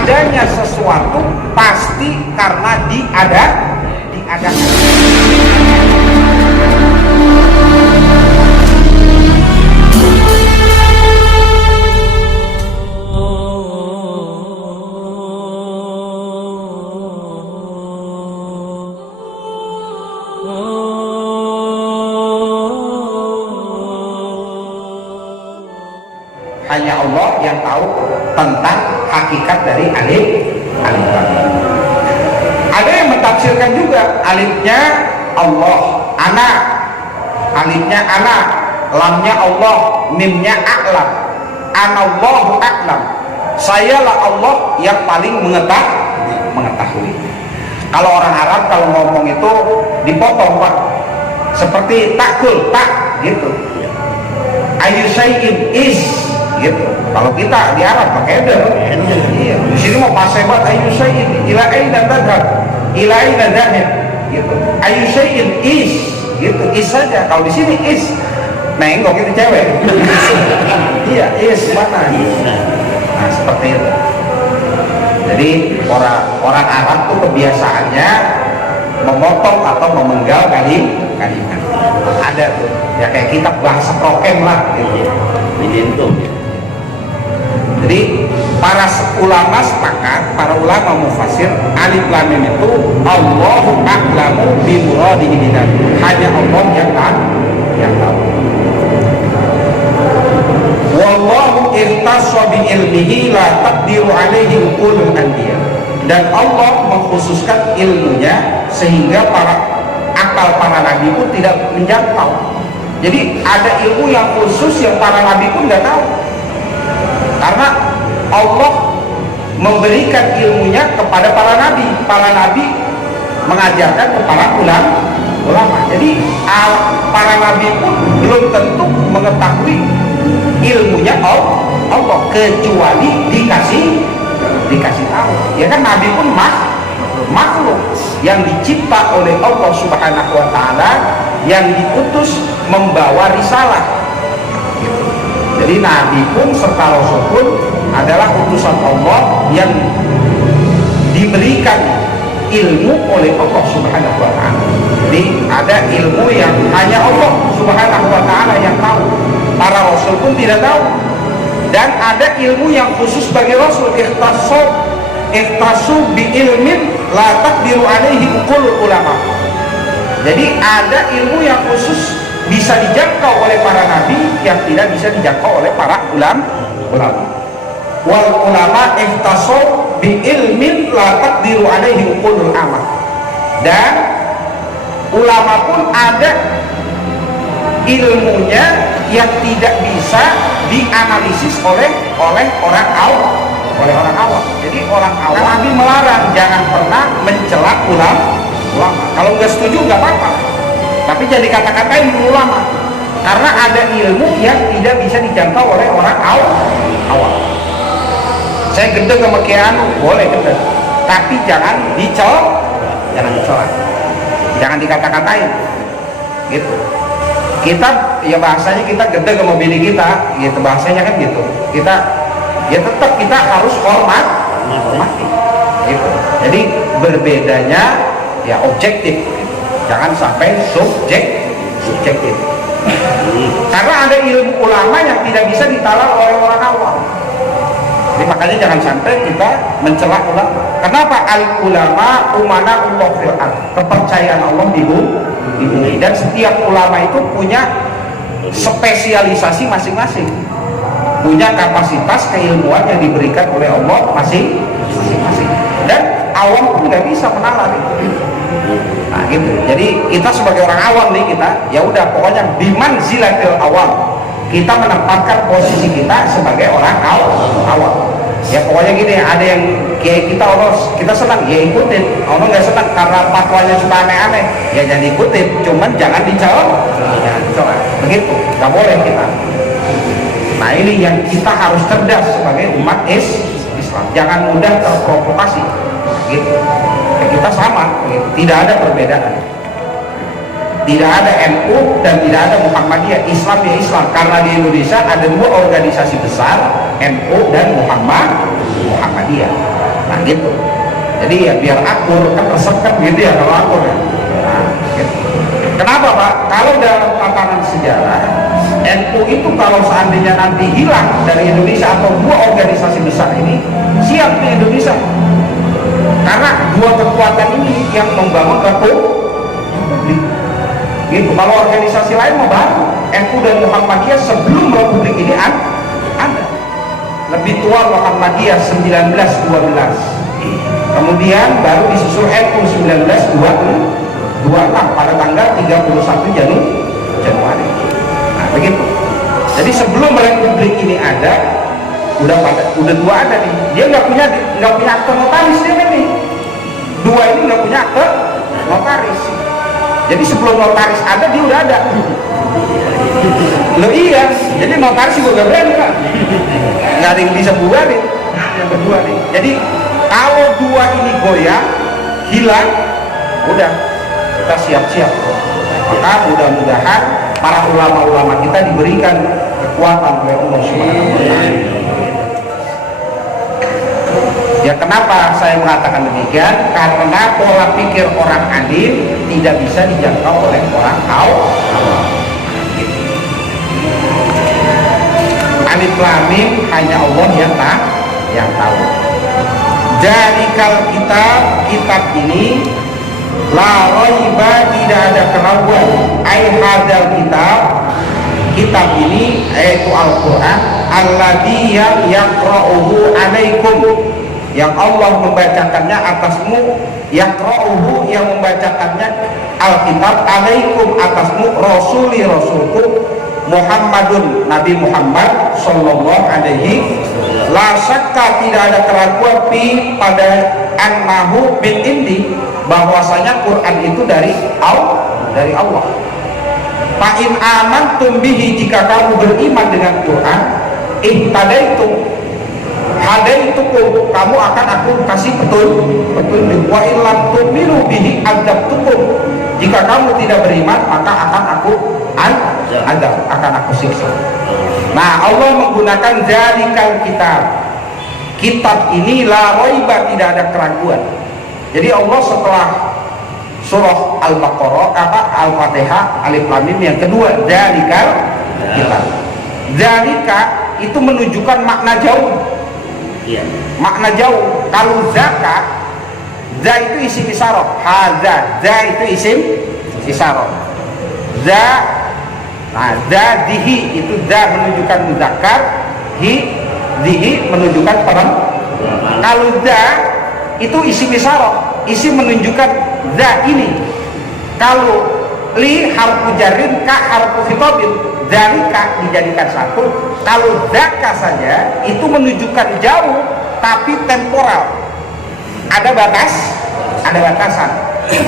adanya sesuatu pasti karena diadakan. Hanya Allah yang tahu tentang hakikat dari alif lam. Ada yang mentafsirkan juga alifnya Allah, ana, alifnya ana, lamnya Allah, mimnya a'lam, anallahu a'lam. Sayalah Allah yang paling mengetahui. Kalau orang Arab kalau ngomong itu dipotong, Pak. Seperti takul, tak gitu. Ayu syai'in is gitu. Kalau kita di Arab pakai ada. Iya. Di sini mau pasebat ayu syai'in ila aina tadhab ila aina dhahab gitu. Ayu syai'in is gitu. Is saja. Kalau di sini is nengok itu cewek. Iya, is mana? Nah, seperti itu. Jadi orang Arab tuh kebiasaannya memotong atau memenggal kalimat. Ada tuh. Ya kayak kitab bahasa prokem lah gitu. Jadi para ulama sepakat, para ulama mufasir, alif lam mim itu Allahu a'lamu bi muradihi bidzalik. Hanya Allah yang tahu. Wallahu ihtassa bi ilmihi la taqdiru alaihi uqulul anbiya. Dan Allah mengkhususkan ilmunya sehingga akal para nabi pun tidak menjangkau. Jadi ada ilmu yang khusus yang para nabi pun nggak tahu. Karena Allah memberikan ilmunya kepada para nabi. Para nabi mengajarkan kepada ulama. Jadi para nabi pun belum tentu mengetahui ilmunya Allah kecuali dikasih tahu. Ya kan nabi pun makhluk yang dicipta oleh Allah Subhanahu wa taala, yang diutus membawa risalah. Jadi nabi pun serta rasul pun adalah utusan Allah yang diberikan ilmu oleh Allah Subhanahu wa taala. Jadi ada ilmu yang hanya Allah Subhanahu wa taala yang tahu. Para rasul pun tidak tahu. Dan ada ilmu yang khusus bagi rasul, ikhtasu bi ilmin la taqdiru alaihi uqulul ulama. Jadi ada ilmu yang khusus bisa dijangkau oleh para nabi yang tidak bisa dijangkau oleh para ulama. Wal ulama ikhtasu bi ilmin la taqdiru alaihi uqulul amah. Dan ulama pun ada ilmunya yang tidak bisa dianalisis oleh orang awam. Jadi orang awam Nabi melarang jangan pernah mencela ulama. Kalau nggak setuju nggak apa-apa, tapi jadi kata-katain ulama, karena ada ilmu yang tidak bisa dijangkau oleh orang awam. Saya gede sama Kianu, boleh gede, tapi jangan dicela, jangan dikata-katain, gitu. Kita ya bahasanya kita gede sama bini kita, gitu bahasanya kan gitu. Kita ya tetap kita harus hormati, gitu. Jadi berbedanya ya objektif, jangan sampai subjektif. Karena ada ilmu ulama yang tidak bisa ditala oleh orang awam. Jadi makanya jangan sampai kita mencela ulama. Kenapa? Al ulama umana Allah fil ard. Kepercayaan Allah di bumi. Dan setiap ulama itu punya spesialisasi masing-masing. Punya kapasitas keilmuan yang diberikan oleh Allah masing-masing. Dan awam pun nggak bisa menalar itu. Nah gitu. Jadi kita sebagai orang awam nih, kita ya udah pokoknya biman zilatil awam, kita menempatkan posisi kita sebagai orang awam. Ya pokoknya gini, ada yang kiai kita Allah kita senang ya ikutin, Allah nggak senang karena fatwanya suka aneh-aneh ya jangan ikutin, cuman jangan dicela, begitu, nggak boleh kita. Nah ini yang kita harus cerdas sebagai umat Islam, jangan mudah terprovokasi, gitu. Ya, kita sama, gitu. Tidak ada perbedaan, tidak ada NU dan tidak ada Muhammadiyah. Islam ya Islam, karena di Indonesia ada dua organisasi besar, NU dan Muhammadiyah. gitu. Jadi ya biar akur, kan resep kan gitu ya kalau akur ya. Nah, gitu. Kenapa Pak? Kalau dalam tatanan sejarah NU itu kalau seandainya nanti hilang dari Indonesia atau dua organisasi besar ini, siap di Indonesia. Karena dua kekuatan ini yang membangun republik. Gitu. Kalau organisasi lain mau baru, NU dan Muhammadiyah sebelum republik ini ada. Lebih tua Muhammadiyah 1912. Kemudian baru disusul NU 1926 pada tanggal 31 Januari. Nah, begitu. Jadi sebelum republik ini ada, udah dua ada nih. Dia nggak punya akte notaris dia nih. Dua ini nggak punya akte notaris. Jadi sebelum notaris ada dia udah ada. Loh iya, jadi notaris juga gak berani Pak. Nggak ada yang bisa bubarin. Yang kedua nih. Jadi kalau dua ini goyang, hilang, udah kita siap-siap. Maka mudah-mudahan para ulama-ulama kita diberikan kekuatan oleh Allah Subhanahu wa Ta'ala. Ya kenapa saya mengatakan demikian? Karena pola pikir orang alim tidak bisa dijangkau oleh orang awam. Alif Lam Mim hanya Allah yang tahu. Dzalikal kitab ini la raiba, tidak ada keraguan. Ai hadzal kitab ini yaitu Al-Qur'an alladzi yaqra'uhu 'alaikum, yang Allah membacakannya atasmu, yaqra'uhu yang membacakannya Alkitab, 'alaikum atasmu, rasulku Muhammadun, Nabi Muhammad sallallahu alaihi, la syakka tidak ada keraguan pada annahu min indi, bahwasanya Quran itu dari Allah. Fa in amantum bihi, jika kamu beriman dengan Quran, ihtadaitum, hadaitukum, kamu akan aku kasih petunjuk. Wa in lam tu'minu bihi adzabtukum, jika kamu tidak beriman maka akan aku azab, akan aku siksa. Nah, Allah menggunakan dzalikal kitab ini la raiba, tidak ada keraguan. Jadi Allah setelah surah Al-Baqarah, Al-Fatihah, Alif Lam Mim yang kedua dzalikal kitab. Dzalika itu menunjukkan makna jauh. Iya. Makna jauh. Kalau zaka, za itu isim isyarah, hadza, za itu isim isyarah. Za, nah, za dihi itu za menunjukkan muzakkar, dihi menunjukkan perempuan. Kalau za itu isim isyarah, isim menunjukkan za ini. Kalau li harfu jarrin, ka harfu khitabin, dzalika dijadikan satu. Kalau zaka saja itu menunjukkan jauh tapi temporal, ada batasan.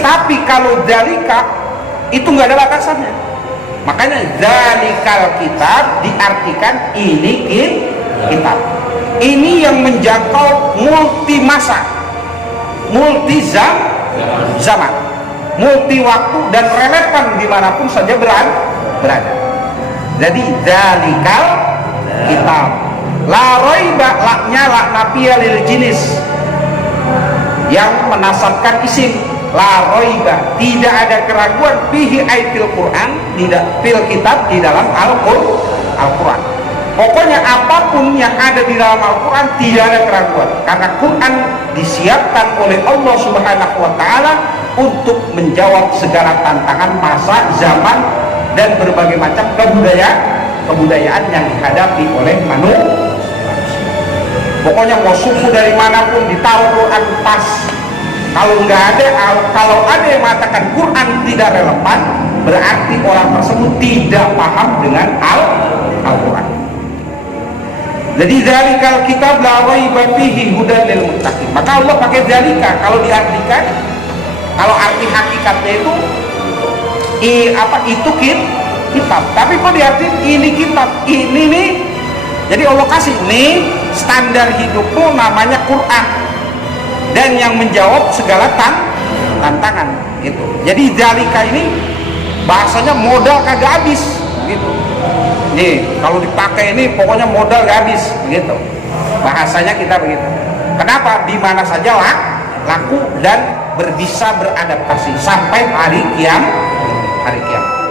Tapi kalau dzalika itu nggak ada batasannya. Makanya dzalikal kitab diartikan ini kitab. Ini yang menjangkau multi masa, multi zaman, multi waktu, dan relevan dimanapun saja berada. Jadi dzalikal kitab, la raiba, laknya lak nafiyah lil jinis yang menasabkan isim, la raiba, tidak ada keraguan, fihi aitil Quran, tidak fil kitab, di dalam Al-Quran. Pokoknya apapun yang ada di dalam Al-Quran tidak ada keraguan, karena Quran disiapkan oleh Allah Subhanahu wa Ta'ala untuk menjawab segala tantangan masa, zaman, dan berbagai macam kebudayaan yang dihadapi oleh manusia. Pokoknya mau suku dari manapun ditaruh Quran pas. Kalau ada yang mengatakan Quran tidak relevan, berarti orang tersebut tidak paham dengan Al-Quran. Jadi dzalikal kitab la raiba fihi hudan lil muttaqin. Maka Allah pakai dzalika, kalau diartikan, kalau arti hakikatnya itu kitab. Tapi kok diartikan ini kitab, ini nih. Jadi Allah kasih nih standar hidupmu namanya Quran, dan yang menjawab segala tantangan gitu. Jadi dzalika ini bahasanya modal kagak habis gitu. Nih kalau dipakai ini pokoknya modal gak habis begitu, bahasanya kita begitu. Kenapa? Di mana saja lah laku dan bisa beradaptasi sampai hari kiamat.